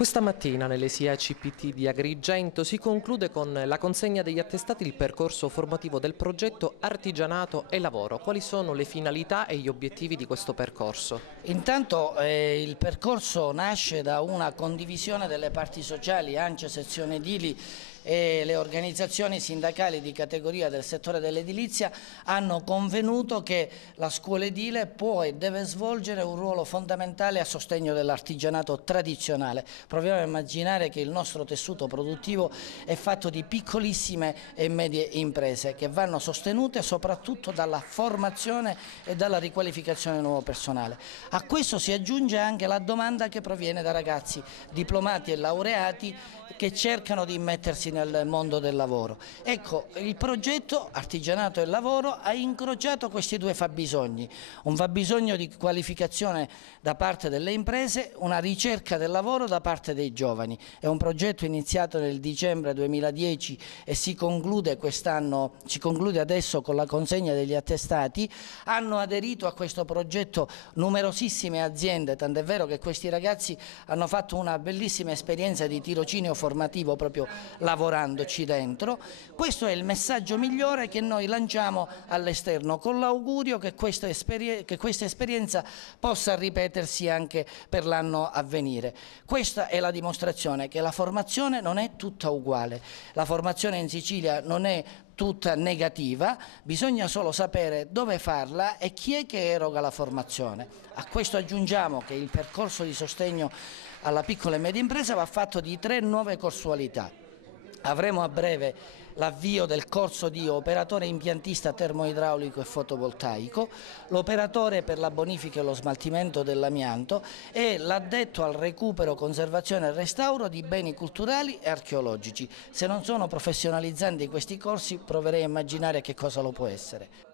Questa mattina nelle SIA CPT di Agrigento si conclude con la consegna degli attestati il percorso formativo del progetto Artigianato e Lavoro. Quali sono le finalità e gli obiettivi di questo percorso? Intanto il percorso nasce da una condivisione delle parti sociali, ANCE, sezioni edili e le organizzazioni sindacali di categoria del settore dell'edilizia hanno convenuto che la scuola edile può e deve svolgere un ruolo fondamentale a sostegno dell'artigianato tradizionale. Proviamo a immaginare che il nostro tessuto produttivo è fatto di piccolissime e medie imprese che vanno sostenute soprattutto dalla formazione e dalla riqualificazione del nuovo personale. A questo si aggiunge anche la domanda che proviene da ragazzi diplomati e laureati che cercano di immettersi nel mondo del lavoro. Ecco, il progetto Artigianato e Lavoro ha incrociato questi due fabbisogni, un fabbisogno di qualificazione da parte delle imprese, una ricerca del lavoro da parte dei giovani. È un progetto iniziato nel dicembre 2010 e si conclude quest'anno, adesso con la consegna degli attestati. Hanno aderito a questo progetto numerosissime aziende, tant'è vero che questi ragazzi hanno fatto una bellissima esperienza di tirocinio formativo proprio lavorandoci dentro. Questo è il messaggio migliore che noi lanciamo all'esterno, con l'augurio che questa esperienza possa ripetersi anche per l'anno a venire. Questa è la dimostrazione che la formazione non è tutta uguale, la formazione in Sicilia non è tutta negativa, bisogna solo sapere dove farla e chi è che eroga la formazione. A questo aggiungiamo che il percorso di sostegno alla piccola e media impresa va fatto di 3 nuove corsualità. Avremo a breve l'avvio del corso di operatore impiantista termoidraulico e fotovoltaico, l'operatore per la bonifica e lo smaltimento dell'amianto e l'addetto al recupero, conservazione e restauro di beni culturali e archeologici. Se non sono professionalizzanti questi corsi, proverei a immaginare che cosa lo può essere.